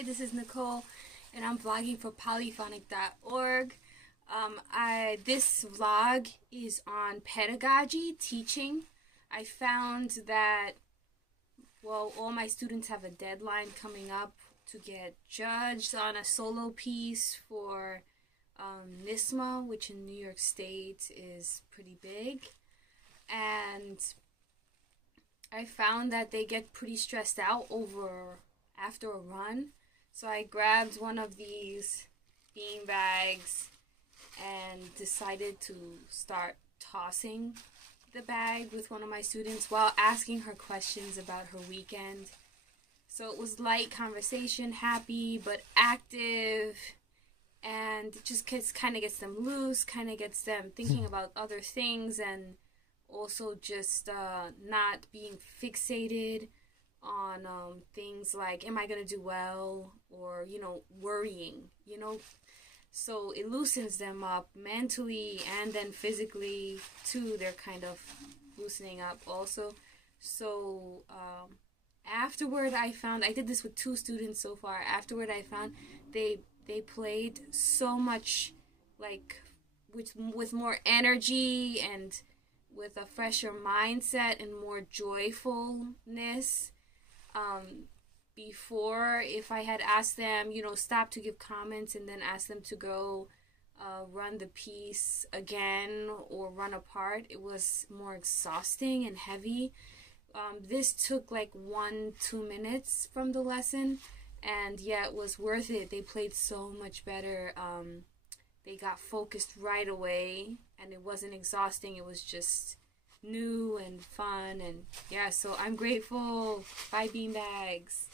Hi, this is Nicole, and I'm vlogging for polyphonic.org. This vlog is on pedagogy, teaching. I found that, well, all my students have a deadline coming up to get judged on a solo piece for NYSSMA, which in New York State is pretty big. And I found that they get pretty stressed out after a run. So I grabbed one of these bean bags and decided to start tossing the bag with one of my students while asking her questions about her weekend. So it was light conversation, happy but active, and it just kind of gets them loose, kind of gets them thinking about other things, and also just not being fixated on things like, am I going to do well, or, worrying, So it loosens them up mentally, and then physically too, they're kind of loosening up also. So afterward, I did this with 2 students so far. Afterward, I found they played so much, like, with more energy and with a fresher mindset and more joyfulness. Before, if I had asked them, stop to give comments and then ask them to go run the piece again or run a part, it was more exhausting and heavy. This took like 1-2 minutes from the lesson, and yeah, it was worth it. They played so much better. They got focused right away, and it wasn't exhausting. It was just new and fun, and yeah, so I'm grateful. Bye, beanbags.